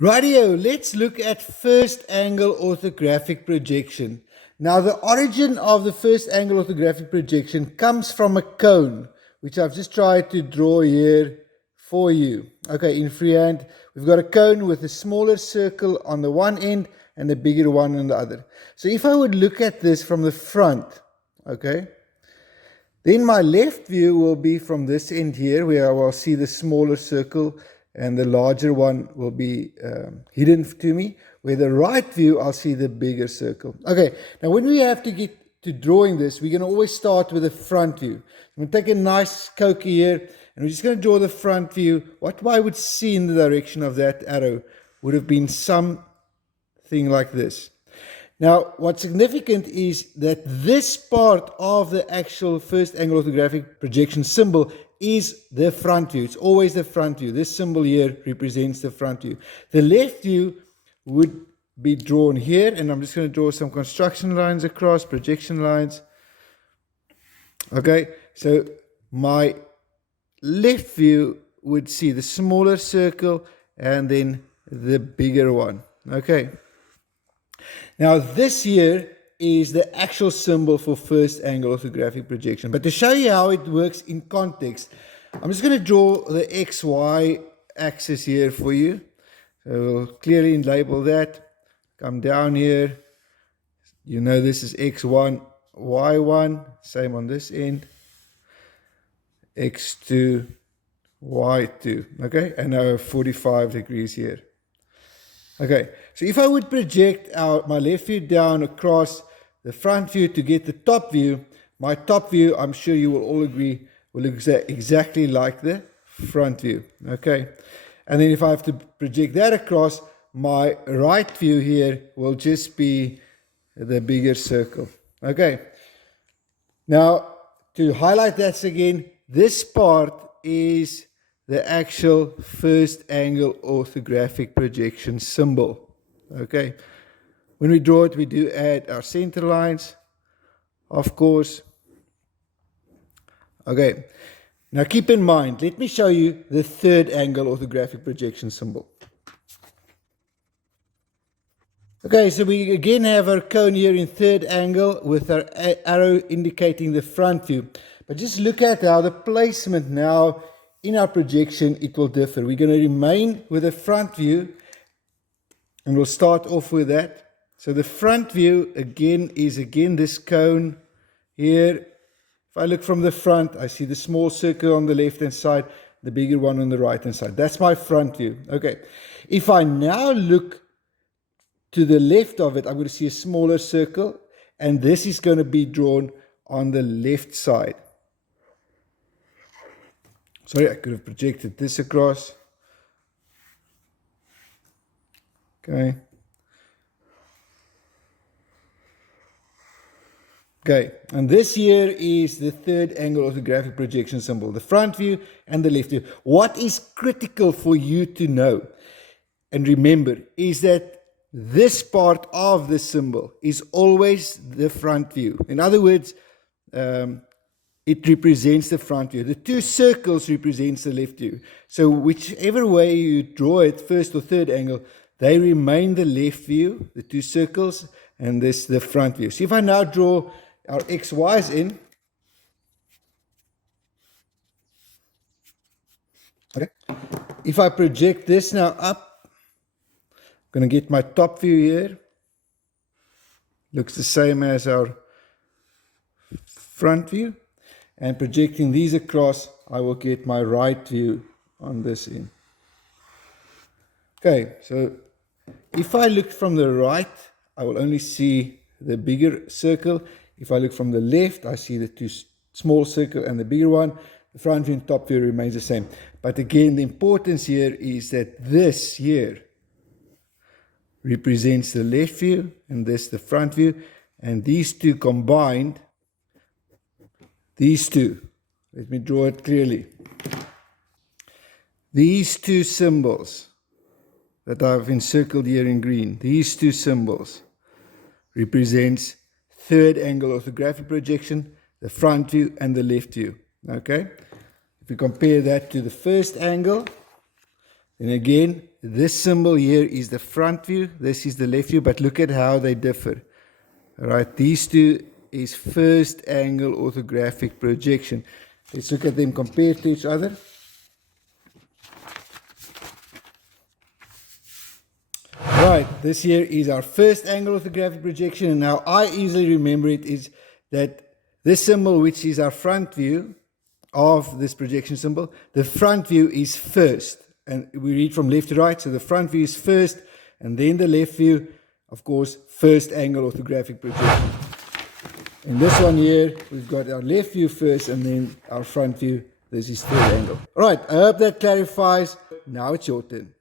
Rightio, let's look at first angle orthographic projection. Now, the origin of the first angle orthographic projection comes from a cone, which I've just tried to draw here for you. Okay, in freehand, we've got a cone with a smaller circle on the one end and a bigger one on the other. So if I would look at this from the front, okay, then my left view will be from this end here, where I will see the smaller circle and the larger one will be hidden to me. Where the right view, I'll see the bigger circle. Okay, now when we have to get to drawing this, we're going to always start with the front view. I'm going to take a nice Cokie here, and we're just going to draw the front view. What I would see in the direction of that arrow would have been something like this. Now, what's significant is that this part of the actual first angle orthographic projection symbol is the front view. It's always the front view. This symbol here represents the front view. The left view would be drawn here, and I'm just going to draw some construction lines across, projection lines. Okay, so my left view would see the smaller circle and then the bigger one. Okay. Now, this here is the actual symbol for first angle orthographic projection. But to show you how it works in context, I'm just going to draw the XY axis here for you. So we'll clearly label that. Come down here. You know this is X1, Y1. Same on this end. X2, Y2. Okay, and now 45 degrees here. Okay, so if I would project my left view down across the front view to get the top view, my top view, I'm sure you will all agree, will look exactly like the front view. Okay, and then if I have to project that across, my right view here will just be the bigger circle. Okay, now to highlight that again, this part is the actual first angle orthographic projection symbol. Okay, when we draw it, we do add our center lines, of course. Okay, now keep in mind, let me show you the third angle orthographic projection symbol. Okay, so we again have our cone here in third angle with our arrow indicating the front view. But just look at how the placement now in our projection, it will differ. We're going to remain with the front view, and we'll start off with that. So the front view again is this cone here. If I look from the front, I see the small circle on the left hand side, the bigger one on the right hand side. That's my front view. Okay. If I now look to the left of it, I'm going to see a smaller circle, and this is going to be drawn on the left side. Sorry, I could have projected this across. Okay. Okay, and this here is the third angle orthographic projection symbol, the front view and the left view. What is critical for you to know and remember is that this part of the symbol is always the front view. In other words, it represents the front view. The two circles represents the left view. So whichever way you draw it, first or third angle, they remain the left view, the two circles, and this the front view. So if I now draw our XYs in, okay, if I project this now up, I'm going to get my top view here. Looks the same as our front view. And projecting these across, I will get my right view on this end. Okay, so if I look from the right, I will only see the bigger circle. If I look from the left, I see the two small circle and the bigger one. The front view and top view remains the same. But again, the importance here is that this here represents the left view and this the front view. And these two combined, these two, let me draw it clearly. These two symbols that I've encircled here in green, these two symbols represents third angle orthographic projection, the front view and the left view. Okay? If we compare that to the first angle, And again, this symbol here is the front view, this is the left view, but look at how they differ. All right, these two is first angle orthographic projection. Let's look at them compared to each other. Right, this here is our first angle orthographic projection, and how I easily remember it is that this symbol, which is our front view of this projection symbol, the front view is first, and we read from left to right, so the front view is first, and then the left view, of course, first angle orthographic projection. In this one here, we've got our left view first, and then our front view, this is third angle. All right, I hope that clarifies. Now it's your turn.